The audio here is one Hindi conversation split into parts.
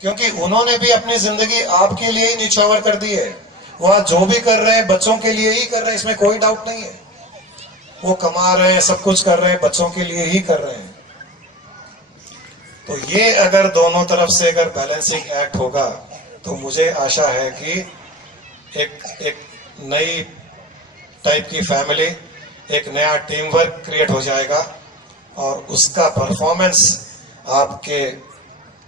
क्योंकि उन्होंने भी अपनी जिंदगी आपके लिए ही निछावर कर दी है। वो आज जो भी कर रहे हैं बच्चों के लिए ही कर रहे हैं, इसमें कोई डाउट नहीं है। वो कमा रहे हैं, सब कुछ कर रहे हैं, बच्चों के लिए ही कर रहे हैं। तो ये अगर दोनों तरफ से अगर बैलेंसिंग एक्ट होगा तो मुझे आशा है कि एक एक नई टाइप की फैमिली, एक नया टीम वर्क क्रिएट हो जाएगा और उसका परफॉर्मेंस आपके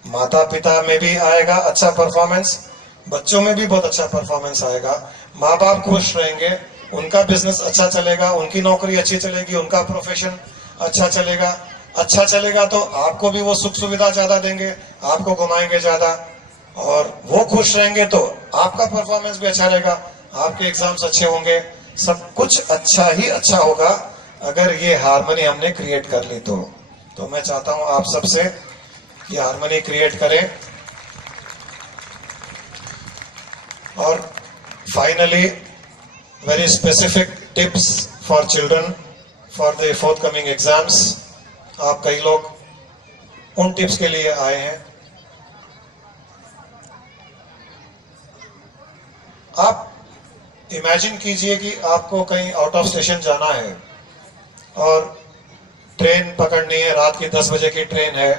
माता पिता में भी आएगा, अच्छा परफॉर्मेंस, बच्चों में भी बहुत अच्छा परफॉर्मेंस आएगा। माँ बाप खुश रहेंगे, उनका बिजनेस अच्छा चलेगा, उनकी नौकरी अच्छी चलेगी, उनका प्रोफेशन अच्छा चलेगा। अच्छा चलेगा तो आपको भी वो सुख सुविधा ज्यादा देंगे, आपको घुमाएंगे ज्यादा, और वो खुश रहेंगे तो आपका परफॉर्मेंस भी अच्छा रहेगा, आपके एग्जाम्स अच्छे होंगे, सब कुछ अच्छा ही अच्छा होगा अगर ये हार्मनी हमने क्रिएट कर ली तो मैं चाहता हूं आप सबसे कि हार्मनी क्रिएट करें। और finally very specific tips for children for the forthcoming exams. आप कई लोग उन टिप्स के लिए आए हैं। आप इमेजिन कीजिए कि आपको कहीं आउट ऑफ स्टेशन जाना है और ट्रेन पकड़नी है, रात की 10 बजे की ट्रेन है,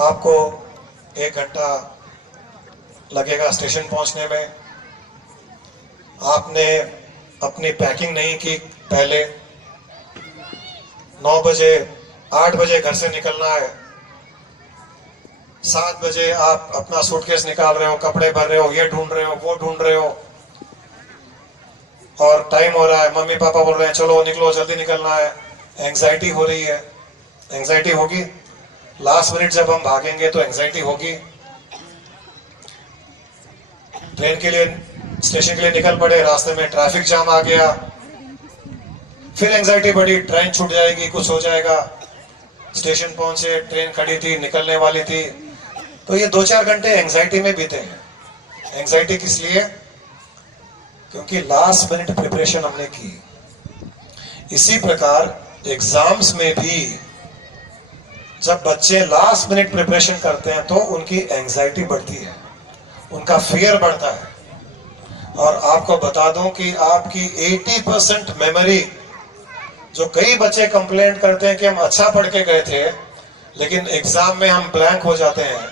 आपको 1 घंटा लगेगा स्टेशन पहुंचने में। आपने अपनी पैकिंग नहीं की पहले, 9 बजे 8 बजे घर से निकलना है, 7 बजे आप अपना सूटकेस निकाल रहे हो, कपड़े भर रहे हो, ये ढूंढ रहे हो, वो ढूंढ रहे हो, और टाइम हो रहा है, मम्मी पापा बोल रहे हैं चलो निकलो जल्दी निकलना है। एंजाइटी हो रही है, एंजाइटी होगी। लास्ट मिनट जब हम भागेंगे तो एंजाइटी होगी। ट्रेन के लिए, स्टेशन के लिए निकल पड़े, रास्ते में ट्रैफिक जाम आ गया, फिर एंजाइटी बढ़ी, ट्रेन छूट जाएगी, कुछ हो जाएगा। स्टेशन पहुंचे, ट्रेन खड़ी थी, निकलने वाली थी, तो ये 2-4 घंटे एंजाइटी में बीते हैं। एंजाइटी किस लिए? क्योंकि लास्ट मिनट प्रिपरेशन हमने की। इसी प्रकार एग्जाम्स में भी जब बच्चे लास्ट मिनट प्रिपरेशन करते हैं तो उनकी एंजाइटी बढ़ती है, उनका फियर बढ़ता है। और आपको बता दूं कि आपकी 80% मेमोरी, जो कई बच्चे कंप्लेंट करते हैं कि हम अच्छा पढ़ के गए थे लेकिन एग्जाम में हम ब्लैंक हो जाते हैं,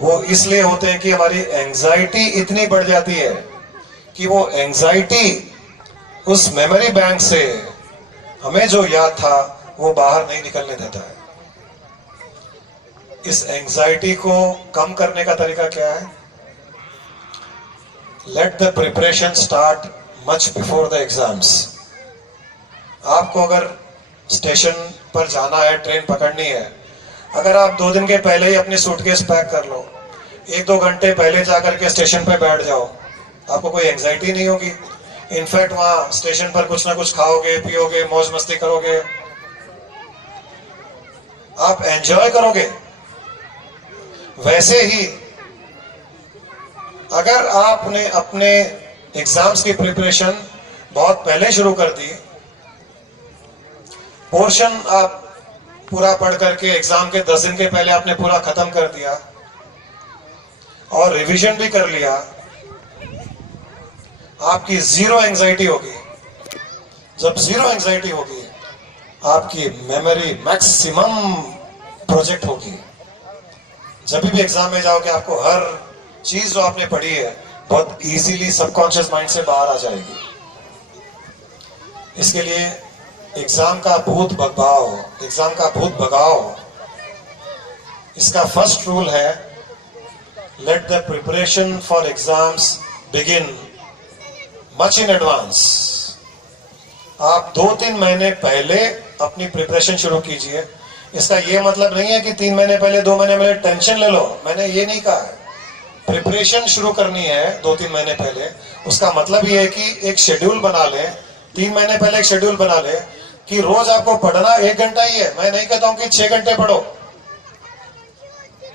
वो इसलिए होते हैं कि हमारी एंजाइटी इतनी बढ़ जाती है कि वो एंजाइटी उस मेमोरी बैंक से हमें जो याद था वो बाहर नहीं निकलने देता है। इस एंजाइटी को कम करने का तरीका क्या है? Let the preparation start much before the exams. आपको अगर स्टेशन पर जाना है, ट्रेन पकड़नी है, अगर आप 2 दिन के पहले ही अपनी सूटकेस पैक कर लो, 1-2 घंटे पहले जाकर के स्टेशन पर बैठ जाओ, आपको कोई एंजाइटी नहीं होगी। इनफैक्ट वहां स्टेशन पर कुछ ना कुछ खाओगे, पियोगे, मौज मस्ती करोगे, आप एंजॉय करोगे। वैसे ही अगर आपने अपने एग्जाम्स की प्रिपरेशन बहुत पहले शुरू कर दी, पोर्शन आप पूरा पढ़ करके एग्जाम के 10 दिन के पहले आपने पूरा खत्म कर दिया और रिवीजन भी कर लिया, आपकी जीरो एंजाइटी होगी। जब जीरो एंजाइटी होगी, आपकी मेमोरी मैक्सिमम प्रोजेक्ट होगी। जब भी एग्जाम में जाओगे आपको हर चीज जो आपने पढ़ी है बहुत इजीली सबकॉन्शियस माइंड से बाहर आ जाएगी। इसके लिए एग्जाम का भूत भगाओ, इसका फर्स्ट रूल है, let the preparation for exams begin much in advance. आप 2-3 महीने पहले अपनी प्रिपरेशन शुरू कीजिए। इसका यह मतलब नहीं है कि 3 महीने पहले, 2 महीने पहले टेंशन ले लो, मैंने ये नहीं कहा है। प्रिपरेशन शुरू करनी है 2-3 महीने पहले। उसका मतलब ये है कि एक शेड्यूल बना ले, 3 महीने पहले एक शेड्यूल बना ले कि रोज आपको पढ़ना 1 घंटा ही है। मैं नहीं कहता हूं कि 6 घंटे पढ़ो,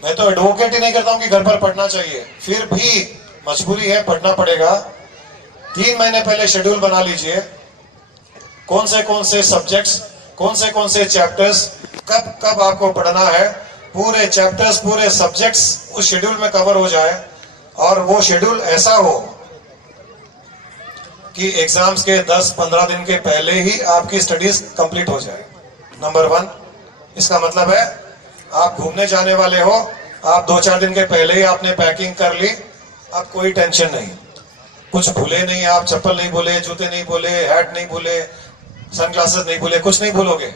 मैं तो एडवोकेट ही नहीं करता हूं कि घर पर पढ़ना चाहिए, फिर भी मजबूरी है, पढ़ना पड़ेगा। 3 महीने पहले शेड्यूल बना लीजिए, कौन से सब्जेक्ट्स, कौन से चैप्टर्स कब कब आपको पढ़ना है, पूरे चैप्टर्स पूरे सब्जेक्ट्स उस शेड्यूल में कवर हो जाए और वो शेड्यूल ऐसा हो कि एग्जाम्स के 10-15 दिन के पहले ही आपकी स्टडीज कंप्लीट हो जाए। नंबर 1, इसका मतलब है आप घूमने जाने वाले हो, आप 2-4 दिन के पहले ही आपने पैकिंग कर ली, अब कोई टेंशन नहीं, कुछ भूले नहीं, आप चप्पल नहीं भूले, जूते नहीं भूले, हैट नहीं भूले, सनग्लासेस नहीं भूले, कुछ नहीं भूलोगे।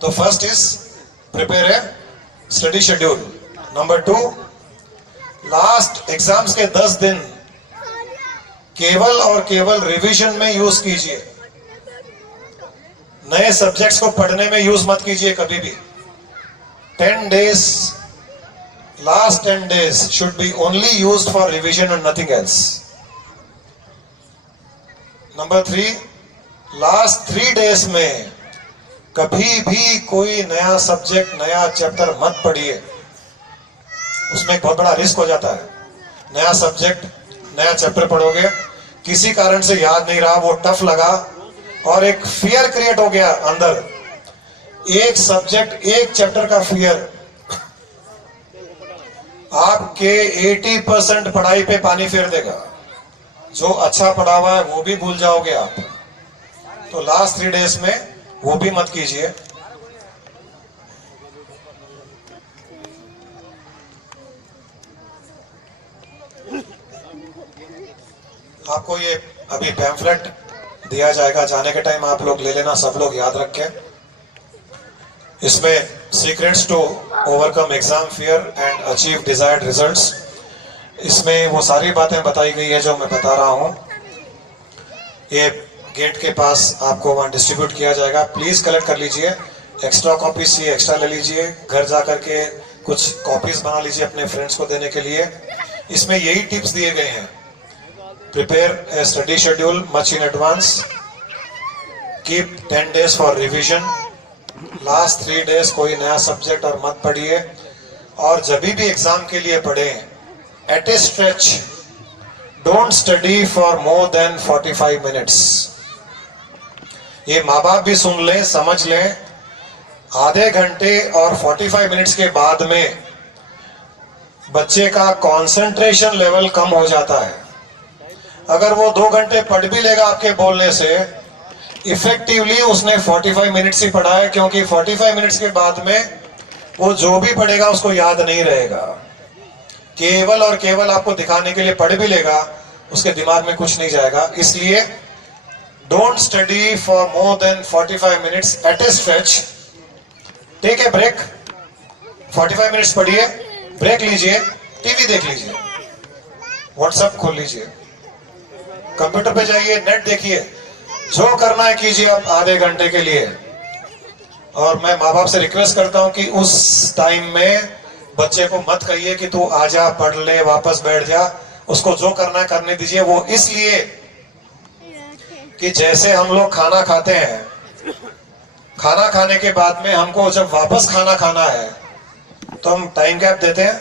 तो first is prepare a study schedule. Number 2, last exams के 10 दिन केवल और केवल रिवीजन में यूज कीजिए, नए सब्जेक्ट्स को पढ़ने में यूज मत कीजिए कभी भी। 10 days, last 10 days should be only used for revision and nothing else. Number 3, last 3 days में कभी भी कोई नया सब्जेक्ट नया चैप्टर मत पढ़िए, उसमें एक बहुत बड़ा रिस्क हो जाता है। नया सब्जेक्ट नया चैप्टर पढ़ोगे, किसी कारण से याद नहीं रहा, वो टफ लगा और एक फियर क्रिएट हो गया अंदर, एक सब्जेक्ट एक चैप्टर का फियर आपके 80% पढ़ाई पे पानी फेर देगा। जो अच्छा पढ़ा हुआ है वो भी भूल जाओगे आप। तो लास्ट 3 days में वो भी मत कीजिए। आपको ये अभी पैम्फलेट दिया जाएगा, जाने के टाइम आप लोग ले लेना, सब लोग याद रखें। इसमें secrets to overcome exam fear and achieve desired results, इसमें वो सारी बातें बताई गई है जो मैं बता रहा हूं। ये गेट के पास आपको वहां डिस्ट्रीब्यूट किया जाएगा, प्लीज कलेक्ट कर लीजिए। एक्स्ट्रा कॉपीज चाहिए एक्स्ट्रा ले लीजिए, घर जा करके कुछ कॉपीज बना लीजिए अपने फ्रेंड्स को देने के लिए। इसमें यही टिप्स दिए गए हैं। Prepare a study schedule much in advance. Keep 10 days for revision. Last 3 days कोई नया सब्जेक्ट और मत पढ़िए। और जब भी एग्जाम के लिए पढ़ें, at a stretch, don't study for more than 45 minutes. ये माँ बाप भी सुन लें, समझ लें। आधे घंटे और 45 मिनट्स के बाद में बच्चे का कंसंट्रेशन लेवल कम हो जाता है। अगर वो 2 घंटे पढ़ भी लेगा आपके बोलने से, इफेक्टिवली उसने 45 मिनट्स ही पढ़ा है, क्योंकि 45 मिनट्स के बाद में वो जो भी पढ़ेगा उसको याद नहीं रहेगा। केवल और केवल आपको दिखाने के लिए पढ़ भी लेगा, उसके दिमाग में कुछ नहीं जाएगा। इसलिए don't study for more than 45 minutes at a stretch. Take a break, 45 minutes पढ़िए, ब्रेक लीजिए, टीवी देख लीजिए, व्हाट्सएप खोल लीजिए, कंप्यूटर पे जाइए, नेट देखिए, जो करना है कीजिए आप आधे घंटे के लिए। और मैं माँ बाप से रिक्वेस्ट करता हूं कि उस टाइम में बच्चे को मत कहिए कि तू आजा पढ़ ले वापस बैठ जा, उसको जो करना है करने दीजिए। वो इसलिए कि जैसे हम लोग खाना खाते हैं, खाना खाने के बाद में हमको जब वापस खाना खाना है तो हम टाइम गैप देते हैं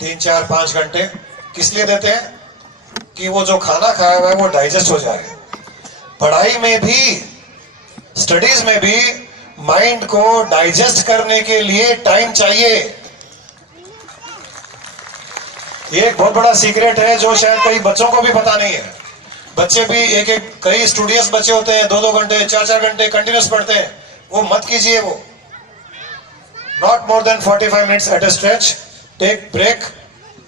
3-4-5 घंटे। किस लिए देते हैं? कि वो जो खाना खाया हुआ है वो डाइजेस्ट हो जाए। पढ़ाई में भी, स्टडीज में भी माइंड को डाइजेस्ट करने के लिए टाइम चाहिए। ये एक बहुत बड़ा सीक्रेट है जो शायद कई बच्चों को भी पता नहीं है। बच्चे भी कई स्टूडियस बच्चे होते हैं, 2-2 घंटे 4-4 घंटे कंटिन्यूस पढ़ते हैं। वो मत कीजिए। वो not more than 45 minutes at a stretch. Take break,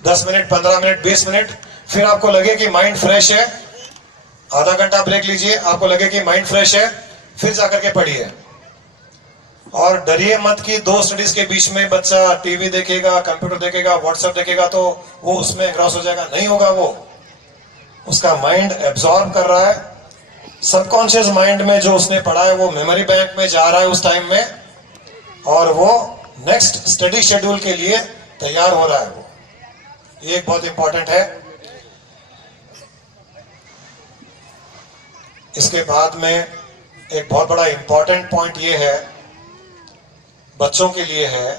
10 minute 15 minute 20 minute. फिर आपको लगे कि माइंड फ्रेश है, आधा घंटा ब्रेक लीजिए, आपको लगे कि माइंड फ्रेश है, फिर जाकर के पढ़िए। और डरिए मत कि 2 स्टडीज के बीच में बच्चा टीवी देखेगा, कंप्यूटर देखेगा, व्हाट्सएप देखेगा तो वो उसमें एग्रॉस हो जाएगा। नहीं होगा। वो उसका माइंड एब्जॉर्ब कर रहा है, सबकॉन्शियस माइंड में जो उसने पढ़ा है वो मेमोरी बैंक में जा रहा है उस टाइम में, और वो नेक्स्ट स्टडी शेड्यूल के लिए तैयार हो रहा है। वो ये बहुत इंपॉर्टेंट है। इसके बाद में एक बहुत बड़ा इंपॉर्टेंट पॉइंट ये है बच्चों के लिए है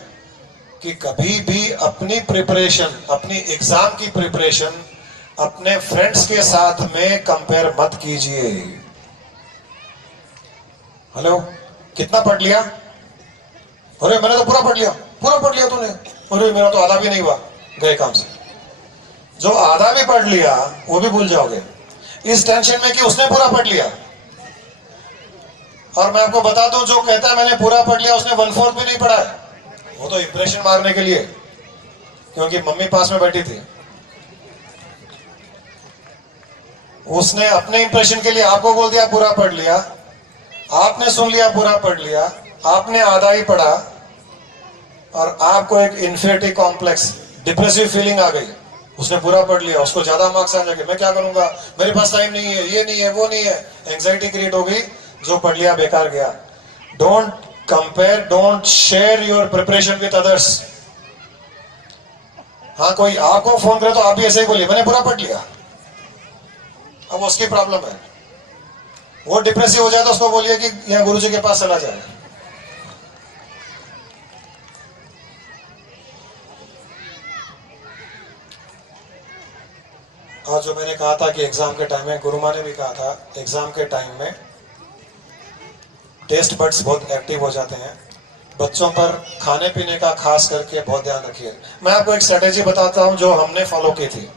कि कभी भी अपनी प्रिपरेशन, अपनी एग्जाम की प्रिपरेशन अपने फ्रेंड्स के साथ में कंपेयर मत कीजिए। हेलो, कितना पढ़ लिया? अरे मैंने तो पूरा पढ़ लिया तूने। अरे मेरा तो आधा भी नहीं हुआ, गए काम से। जो आधा भी पढ़ लिया वो भी भूल जाओगे इस टेंशन में कि उसने पूरा पढ़ लिया। और मैं आपको बता दूं, जो कहता है मैंने पूरा पढ़ लिया, उसने 1/4 भी नहीं पढ़ा है। वो तो इंप्रेशन मारने के लिए, क्योंकि मम्मी पास में बैठी थी। उसने अपने इंप्रेशन के लिए आपको बोल दिया पूरा पढ़ लिया, आपने सुन लिया पूरा पढ़ लिया, आपने आधा ही पढ़ा, और आपको एक इन्फिनिटी कॉम्प्लेक्स डिप्रेसिव फीलिंग आ गई। उसने पूरा पढ़ लिया, उसको ज्यादा मार्क्स आ जाएंगे, मैं क्या करूंगा, मेरे पास टाइम नहीं है, ये नहीं है, वो नहीं है। एंजाइटी क्रिएट हो गई, जो पढ़ लिया बेकार गया। Don't compare, don't share your preparation with others. हाँ, कोई आपको फोन करे तो आप भी ऐसे ही बोलिए मैंने पूरा पढ़ लिया। अब उसकी प्रॉब्लम है, वो डिप्रेसिव हो जाए तो उसको बोलिए कि यहाँ गुरुजी के पास चला जाए। और जो मैंने कहा था कि एग्जाम के टाइम में, गुरुमा ने भी कहा था, एग्जाम के टाइम में टेस्ट बड्स बहुत एक्टिव हो जाते हैं। बच्चों पर खाने पीने का खास करके बहुत ध्यान रखिए। मैं आपको एक स्ट्रेटेजी बताता हूं जो हमने फॉलो की थी।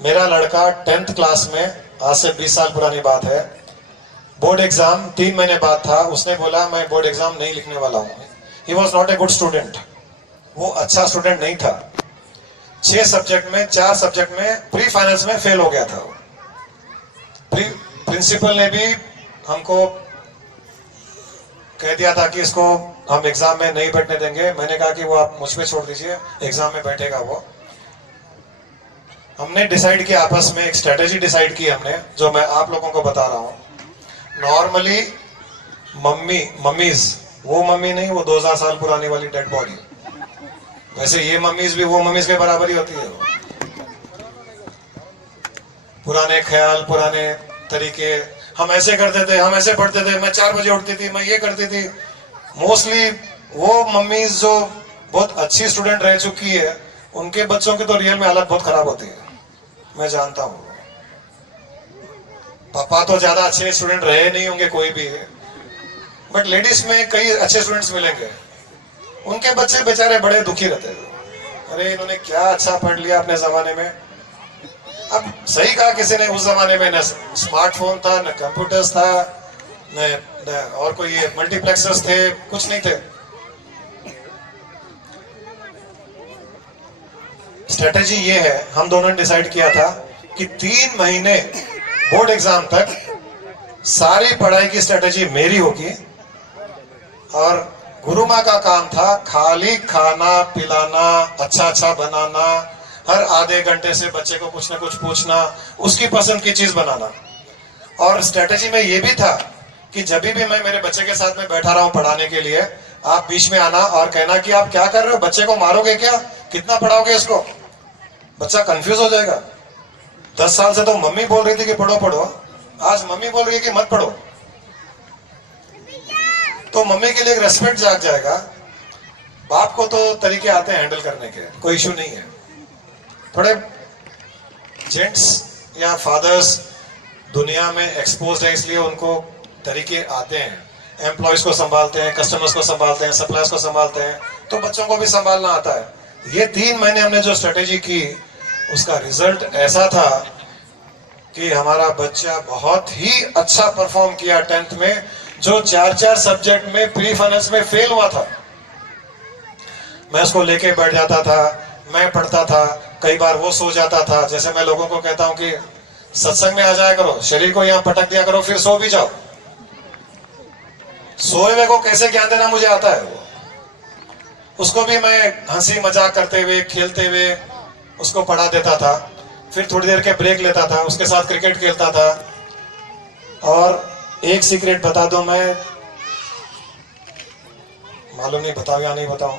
मेरा लड़का 10th क्लास में, आज से 20 साल पुरानी बात है, बोर्ड एग्जाम 3 महीने बाद था। उसने बोला मैं बोर्ड एग्जाम नहीं लिखने वाला हूँ। He was not a good student, वो अच्छा स्टूडेंट नहीं था। 6 सब्जेक्ट में 4 सब्जेक्ट में प्री फाइनल्स में फेल हो गया था। प्रिंसिपल ने भी हमको कह दिया था कि इसको हम एग्जाम में नहीं बैठने देंगे। मैंने कहा कि वो आप मुझ पे छोड़ दीजिए, एग्जाम में बैठेगा वो। हमने डिसाइड किया आपस में, एक स्ट्रेटेजी डिसाइड की हमने, जो मैं आप लोगों को बता रहा हूं। नॉर्मली मम्मीज, वो मम्मी नहीं, वो 2000 साल पुरानी वाली डेड बॉडी। वैसे ये मम्मीज भी वो मम्मीज के बराबर ही होती है। पुराने ख्याल, पुराने तरीके, हम ऐसे करते थे, हम ऐसे पढ़ते थे, मैं 4 बजे उठती थी, मैं ये करती थी। मोस्टली वो मम्मीज जो बहुत अच्छी स्टूडेंट रह चुकी है, उनके बच्चों की तो रियल में हालत बहुत खराब होती है, मैं जानता हूं। पापा तो ज्यादा अच्छे स्टूडेंट रहे नहीं होंगे कोई भी, बट लेडीज में कई अच्छे स्टूडेंट्स मिलेंगे, उनके बच्चे बेचारे बड़े दुखी रहते हैं। अरे इन्होंने क्या अच्छा पढ़ लिया अपने जमाने में। अब सही कहा किसी ने, उस जमाने में न स्मार्टफोन था, न कंप्यूटर्स था, न और कोई ये मल्टीप्लेक्सर्स थे, कुछ नहीं थे। स्ट्रेटेजी ये है, हम दोनों ने डिसाइड किया था कि 3 महीने बोर्ड एग्जाम तक सारी पढ़ाई की स्ट्रेटेजी मेरी होगी, और गुरुमा का काम था खाली खाना पिलाना, अच्छा बनाना, हर आधे घंटे से बच्चे को कुछ ना कुछ पूछना, उसकी पसंद की चीज बनाना। और स्ट्रेटेजी में ये भी था कि जब भी मैं मेरे बच्चे के साथ में बैठा रहा हूं पढ़ाने के लिए, आप बीच में आना और कहना कि आप क्या कर रहे हो, बच्चे को मारोगे क्या, कितना पढ़ाओगे इसको। बच्चा कंफ्यूज हो जाएगा। 10 साल से तो मम्मी बोल रही थी कि पढ़ो पढ़ो, आज मम्मी बोल रही है कि मत पढ़ो, तो मम्मी के लिए एक रेस्पेक्ट जाग जाएगा। बाप को तो तरीके आते हैं हैंडल करने के, कोई इशू नहीं है। थोड़े जेंट्स या फादर्स दुनिया में एक्सपोज्ड है, इसलिए उनको तरीके आते हैं। एम्प्लॉयज को संभालते हैं, कस्टमर्स को संभालते हैं, सप्लायर्स को संभालते हैं, तो बच्चों को भी संभालना आता है। ये 3 महीने हमने जो स्ट्रेटेजी की, उसका रिजल्ट ऐसा था कि हमारा बच्चा बहुत ही अच्छा परफॉर्म किया 10th में। जो 4 सब्जेक्ट में प्री फाइनल्स में फेल हुआ था, मैं उसको लेके बैठ जाता था, मैं पढ़ता था। कई बार वो सो जाता था। जैसे मैं लोगों को कहता हूं कि सत्संग में आ जाया करो, शरीर को यहां पटक दिया करो, फिर सो भी जाओ। सोए हुए को कैसे ज्ञान देना मुझे आता है। उसको भी मैं हंसी मजाक करते हुए, खेलते हुए उसको पढ़ा देता था। फिर थोड़ी देर के ब्रेक लेता था, उसके साथ क्रिकेट खेलता था। और एक सीक्रेट बता दूं मैं, मालूम नहीं बताऊं या नहीं बताऊं,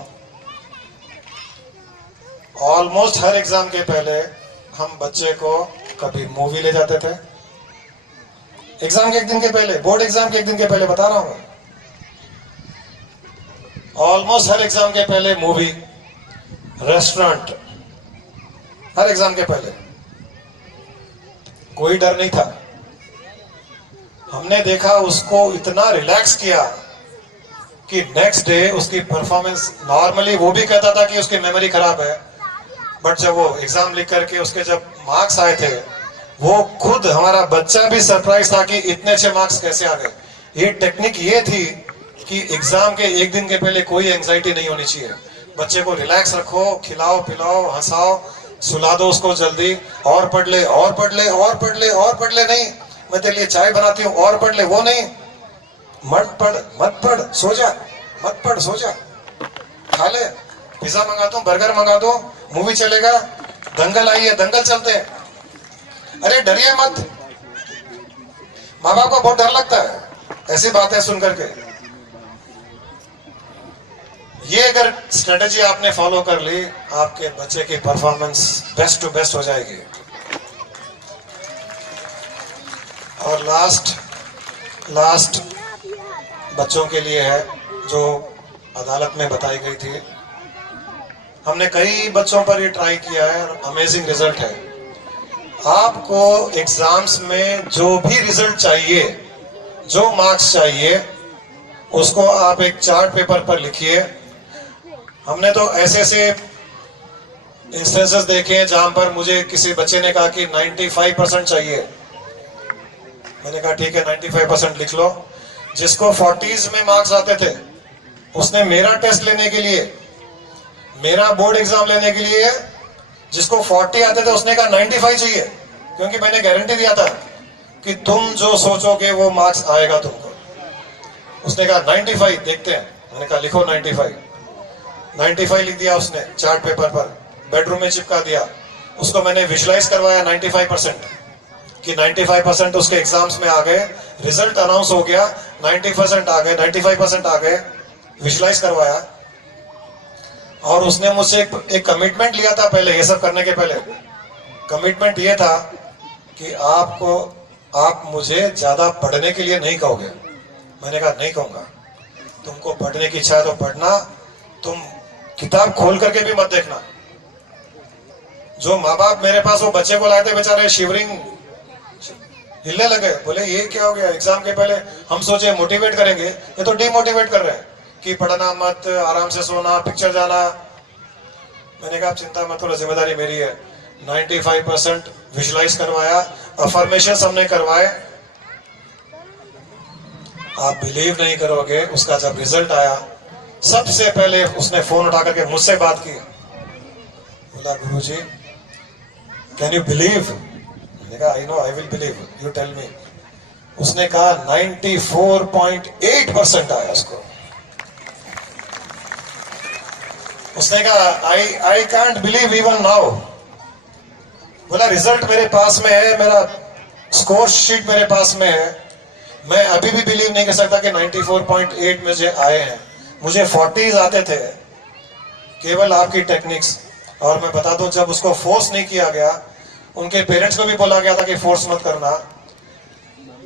ऑलमोस्ट हर एग्जाम के पहले हम बच्चे को कभी मूवी ले जाते थे। एग्जाम के एक दिन के पहले, बोर्ड एग्जाम के एक दिन के पहले बता रहा हूं मैं, ऑलमोस्ट हर एग्जाम के पहले मूवी, रेस्टोरेंट, हर एग्जाम के पहले। कोई डर नहीं था। हमने देखा उसको इतना रिलैक्स किया कि नेक्स्ट डे उसकी परफॉर्मेंस, नॉर्मली वो भी कहता था कि उसकी मेमोरी खराब है, बट जब वो एग्जाम लिख करके उसके जब मार्क्स आए थे, वो खुद हमारा बच्चा भी सरप्राइज था कि इतने अच्छे मार्क्स कैसे आ गए। ये टेक्निक ये थी कि एग्जाम के एक दिन के पहले कोई एंजाइटी नहीं होनी चाहिए। बच्चे को रिलैक्स रखो, खिलाओ पिलाओ हंसाओ, सुला दो उसको जल्दी, और पढ़ ले और पढ़ ले और पढ़ ले और पढ़ ले, नहीं मैं तेरे लिए चाय बनाती हूँ और पढ़ ले, वो नहीं, मत पढ़ सो जा, मत पढ़ सो जा, खा ले, पिज्जा मंगा दो, बर्गर मंगा दो, मूवी चलेगा, दंगल आई है दंगल चलते हैं। अरे डरिए मत, माँ बाप को बहुत डर लगता है ऐसी बातें सुन करके। ये अगर स्ट्रेटेजी आपने फॉलो कर ली, आपके बच्चे की परफॉर्मेंस बेस्ट टू बेस्ट हो जाएगी। और लास्ट बच्चों के लिए है जो अदालत में बताई गई थी। हमने कई बच्चों पर ये ट्राई किया है और अमेजिंग रिजल्ट है। आपको एग्जाम्स में जो भी रिजल्ट चाहिए, जो मार्क्स चाहिए, उसको आप एक चार्ट पेपर पर लिखिए। हमने तो ऐसे इंस्टेंसेस देखे हैं जहां पर मुझे किसी बच्चे ने कहा कि 95% चाहिए। मैंने कहा ठीक है 95% लिख लो। जिसको 40s में मार्क्स आते थे, उसने मेरा टेस्ट लेने के लिए, मेरा बोर्ड एग्जाम लेने के लिए, जिसको 40 आते थे उसने कहा 95 चाहिए, क्योंकि मैंने गारंटी दिया था कि तुम जो सोचोगे वो मार्क्स आएगा तुमको। उसने कहा 95 देखते हैं। मैंने कहा लिखो 95 लिख दिया उसने चार्ट पेपर पर, बेडरूम में चिपका दिया। उसको मैंने विजुलाइज करवाया 95% कि 95% उसके एग्जाम्स में आ गए। रिजल्ट अनाउंस हो गया, 90% आ गए, 95% आ गए, विजुलाइज करवाया। और उसने मुझसे एक कमिटमेंट लिया था पहले, ये सब करने के पहले कमिटमेंट ये था कि आप मुझे ज्यादा पढ़ने के लिए नहीं कहोगे। मैंने कहा नहीं कहूंगा, तुमको पढ़ने की इच्छा है तो पढ़ना, तुम किताब खोल करके भी मत देखना। जो माँ बाप मेरे पास वो बच्चे को लाए थे, बेचारे शिवरिंग हिलने लगे, बोले ये क्या हो गया एग्जाम के पहले। हम सोचे मोटिवेट करेंगे, ये तो डिमोटिवेट कर रहे हैं कि पढ़ना मत, आराम से सोना, पिक्चर जाना। मैंने कहा चिंता मत, थोड़ा जिम्मेदारी मेरी है। 95% विजुलाइज करवाया, अफर्मेशन हमने करवाए। आप बिलीव नहीं करोगे, उसका जब रिजल्ट आया, सबसे पहले उसने फोन उठा करके मुझसे बात की। बोला गुरुजी कैन यू बिलीव? मैंने कहा I know I will believe, you tell me. उसने कहा 94.8% आया उसको। उसने कहा I can't believe even now. बोला रिजल्ट मेरे पास में है, मेरा स्कोर शीट मेरे पास में है, मैं अभी भी बिलीव नहीं कर सकता कि 94.8 मुझे आए हैं। मुझे 40s आते थे, केवल आपकी टेक्निक्स। और मैं बता दूं, जब उसको फोर्स नहीं किया गया, उनके पेरेंट्स को भी बोला गया था कि फोर्स मत करना।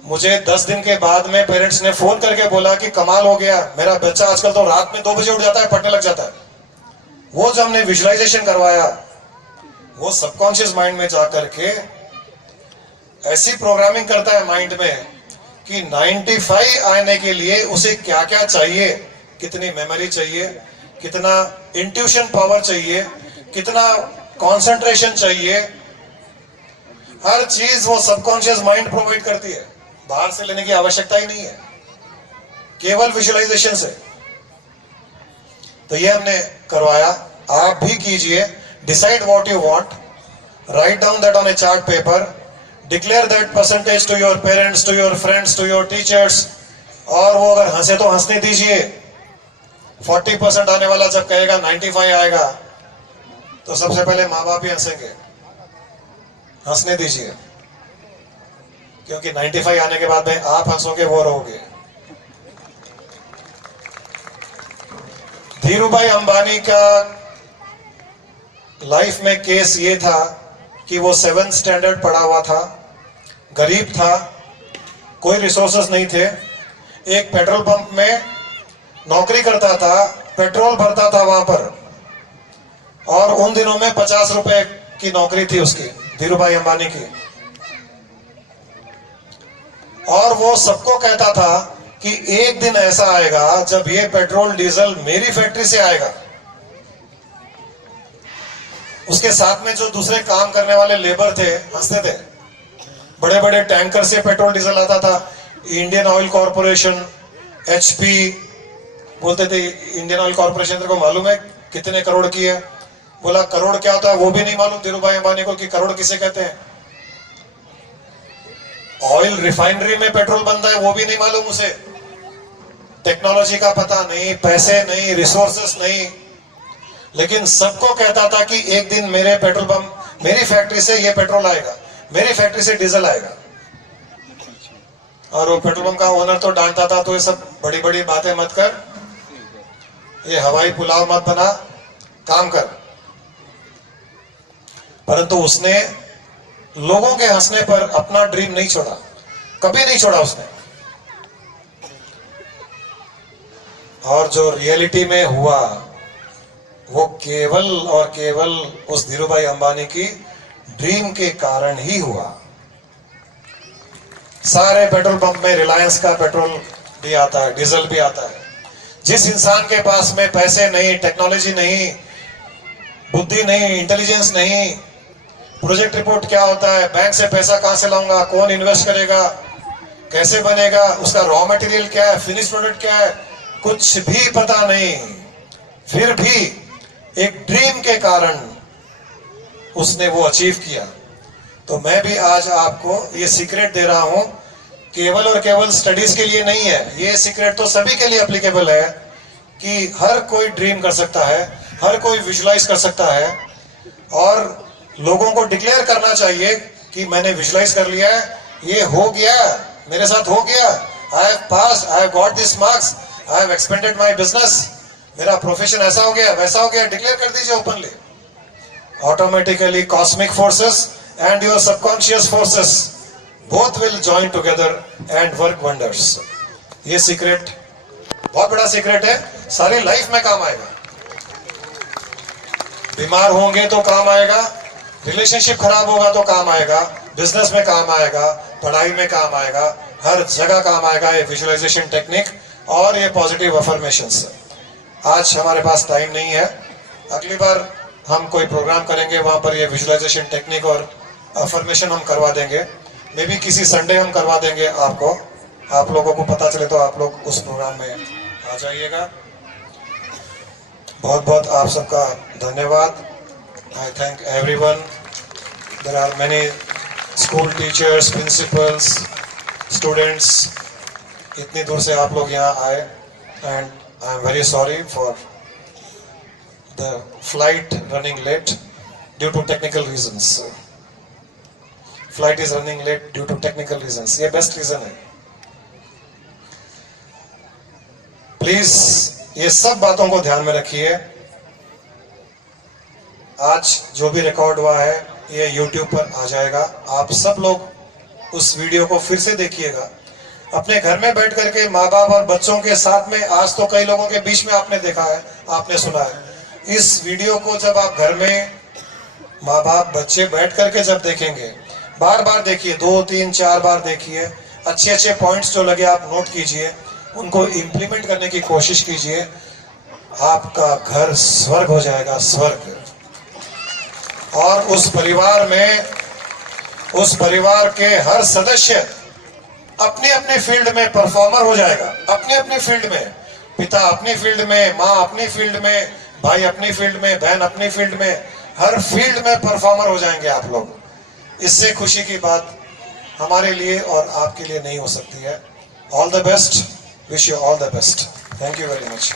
मुझे 10 दिन के बाद में पेरेंट्स ने फोन करके बोला कि कमाल हो गया, मेरा बच्चा आजकल तो रात में 2 बजे उठ जाता है, पढ़ने लग जाता है। वो जब हमने विजुअलाइजेशन करवाया, वो सबकॉन्शियस माइंड में जाकर के ऐसी प्रोग्रामिंग करता है माइंड में कि 95 आने के लिए उसे क्या क्या चाहिए, कितनी मेमोरी चाहिए, कितना इंट्यूशन पावर चाहिए, कितना कंसंट्रेशन चाहिए, हर चीज वो सबकॉन्शियस माइंड प्रोवाइड करती है। बाहर से लेने की आवश्यकता ही नहीं है, केवल विजुअलाइजेशन से। तो ये हमने करवाया, आप भी कीजिए। Decide what you want, right down that on a chart paper, declare that percentage to your parents, to your friends, to your teachers. और वो अगर हंसे तो हंसने दीजिए। 40% आने वाला जब कहेगा 95 आएगा, तो सबसे पहले माँ बाप ही हंसेंगे। हंसने दीजिए, क्योंकि 95 आने के बाद में आप हंसोगे, वो रहोगे। धीरूभाई अंबानी का लाइफ में केस ये था कि वो 7th स्टैंडर्ड पढ़ा हुआ था, गरीब था, कोई रिसोर्सेस नहीं थे। एक पेट्रोल पंप में नौकरी करता था, पेट्रोल भरता था वहां पर। और उन दिनों में 50 रुपए की नौकरी थी उसकी, धीरूभाई अंबानी की। और वो सबको कहता था कि एक दिन ऐसा आएगा जब ये पेट्रोल डीजल मेरी फैक्ट्री से आएगा, उसके साथ में जो दूसरे काम करने वाले लेबर थे हंसते थे। बड़े बड़े टैंकर से पेट्रोल डीजल आता था। इंडियन ऑयल कॉर्पोरेशन, एचपी बोलते थे, इंडियन ऑयल कॉर्पोरेशन तेरे को मालूम है कितने करोड़ की है? बोला करोड़ क्या होता है वो भी नहीं मालूम धीरू भाई अंबानी को कि करोड़ किसे कहते हैं। ऑयल रिफाइनरी में पेट्रोल बनता है वो भी नहीं मालूम उसे। टेक्नोलॉजी का पता नहीं, पैसे नहीं, रिसोर्सेस नहीं, लेकिन सबको कहता था कि एक दिन मेरे पेट्रोल पंप, मेरी फैक्ट्री से ये पेट्रोल आएगा, मेरी फैक्ट्री से डीजल आएगा। और वो पेट्रोल पंप का ओनर तो डांटता था, तो ये सब बड़ी बड़ी बातें मत कर, ये हवाई पुलाव मत बना, काम कर। परंतु उसने लोगों के हंसने पर अपना ड्रीम नहीं छोड़ा, कभी नहीं छोड़ा उसने। और जो रियलिटी में हुआ वो केवल और केवल उस धीरूभाई अंबानी की ड्रीम के कारण ही हुआ। सारे पेट्रोल पंप में रिलायंस का पेट्रोल भी आता है, डीजल भी आता है। जिस इंसान के पास में पैसे नहीं, टेक्नोलॉजी नहीं, बुद्धि नहीं, इंटेलिजेंस नहीं, प्रोजेक्ट रिपोर्ट क्या होता है, बैंक से पैसा कहां से लाऊंगा, कौन इन्वेस्ट करेगा, कैसे बनेगा, उसका रॉ मटेरियल क्या है, फिनिश प्रोडक्ट क्या है, कुछ भी पता नहीं, फिर भी एक ड्रीम के कारण उसने वो अचीव किया। तो मैं भी आज आपको ये सीक्रेट दे रहा हूं, केवल और केवल स्टडीज के लिए नहीं है, ये सीक्रेट तो सभी के लिए एप्लीकेबल है कि हर कोई ड्रीम कर सकता है, हर कोई विजुलाइज कर सकता है। और लोगों को डिक्लेयर करना चाहिए कि मैंने विजुलाइज कर लिया है, ये हो गया, मेरे साथ हो गया, I have passed, I have got this marks, I have expanded my business, मेरा प्रोफेशन ऐसा हो गया, वैसा हो गया, डिक्लेयर कर दीजिए openly. Automatically cosmic forces and your subconscious forces both will join together and work wonders. ये सीक्रेट बहुत बड़ा सीक्रेट है, सारी लाइफ में काम आएगा। बीमार होंगे तो काम आएगा, रिलेशनशिप खराब होगा तो काम आएगा, बिजनेस में काम आएगा, पढ़ाई में काम आएगा, हर जगह काम आएगा ये विजुअलाइजेशन टेक्निक और ये पॉजिटिव अफर्मेशंस। आज हमारे पास टाइम नहीं है, अगली बार हम कोई प्रोग्राम करेंगे, वहां पर ये विजुअलाइजेशन टेक्निक और अफर्मेशन हम करवा देंगे। मे बी किसी संडे हम करवा देंगे आपको, आप लोगों को पता चले तो आप लोग उस प्रोग्राम में आ जाइएगा। बहुत बहुत आप सबका धन्यवाद। I thank everyone. There are many school teachers, principals, students. इतनी दूर से आप लोग यहाँ आए and I am very sorry for the flight running late due to technical reasons. Flight is running late due to technical reasons. ये best reason है। Please ये सब बातों को ध्यान में रखिए। आज जो भी रिकॉर्ड हुआ है ये YouTube पर आ जाएगा, आप सब लोग उस वीडियो को फिर से देखिएगा। अपने घर में बैठ करके माँ बाप और बच्चों के साथ में, आज तो कई लोगों के बीच में आपने देखा है, आपने सुना है, इस वीडियो को जब आप घर में माँ बाप बच्चे बैठ करके जब देखेंगे, बार बार देखिए, 2 3 4 बार देखिए, अच्छे अच्छे पॉइंट्स जो लगे आप नोट कीजिए, उनको इम्प्लीमेंट करने की कोशिश कीजिए। आपका घर स्वर्ग हो जाएगा, स्वर्ग। और उस परिवार के हर सदस्य अपने अपने फील्ड में परफॉर्मर हो जाएगा, अपने अपने फील्ड में, पिता अपनी फील्ड में, माँ अपनी फील्ड में, भाई अपनी फील्ड में, बहन अपनी फील्ड में, हर फील्ड में परफॉर्मर हो जाएंगे आप लोग। इससे खुशी की बात हमारे लिए और आपके लिए नहीं हो सकती है। All the best, wish you all the best. Thank you very much.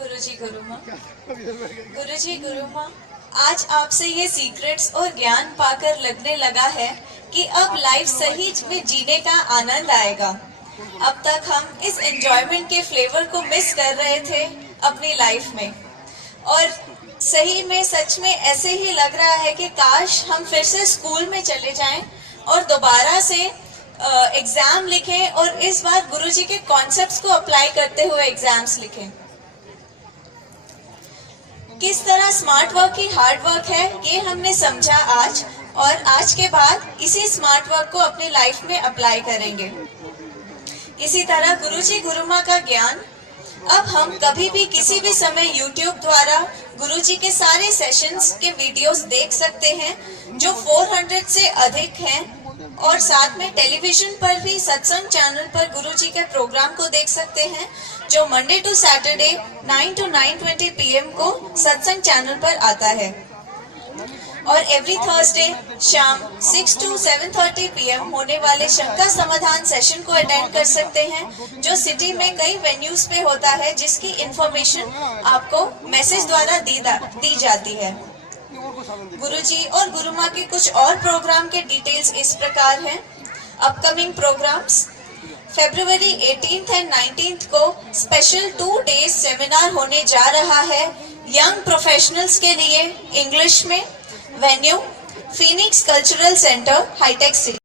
गुरुजी गुरु माँ, आज आपसे ये सीक्रेट्स और ज्ञान पाकर लगने लगा है कि अब लाइफ सही में जीने का आनंद आएगा। अब तक हम इस एंजॉयमेंट के फ्लेवर को मिस कर रहे थे अपनी लाइफ में, और सही में सच में ऐसे ही लग रहा है कि काश हम फिर से स्कूल में चले जाएं और दोबारा से एग्जाम लिखें, और इस बार गुरुजी के कॉन्सेप्ट्स को अप्लाई करते हुए एग्जाम्स लिखें। किस तरह स्मार्ट वर्क ही हार्ड वर्क है ये हमने समझा आज। और आज के बाद इसी स्मार्ट वर्क को अपने लाइफ में अप्लाई करेंगे। इसी तरह गुरुजी गुरुमाँ का ज्ञान अब हम कभी भी किसी भी समय YouTube द्वारा गुरुजी के सारे सेशंस के वीडियोस देख सकते हैं जो 400 से अधिक हैं, और साथ में टेलीविजन पर भी सत्संग चैनल पर गुरुजी के प्रोग्राम को देख सकते हैं जो Monday to Saturday 9 to 9:20 PM को सत्संग चैनल पर आता है, और एवरी थर्सडे शाम 6 to 7:30 PM होने वाले शंका समाधान सेशन को अटेंड कर सकते हैं जो सिटी में कई वेन्यूज पे होता है, जिसकी इंफॉर्मेशन आपको मैसेज द्वारा दी जाती है। गुरुजी और गुरुमाँ के कुछ और प्रोग्राम के डिटेल्स इस प्रकार हैं। Upcoming programmes February 18th and 19th को स्पेशल 2 days सेमिनार होने जा रहा है यंग प्रोफेशनल्स के लिए इंग्लिश में। Venue Phoenix cultural centre, hi-tech city.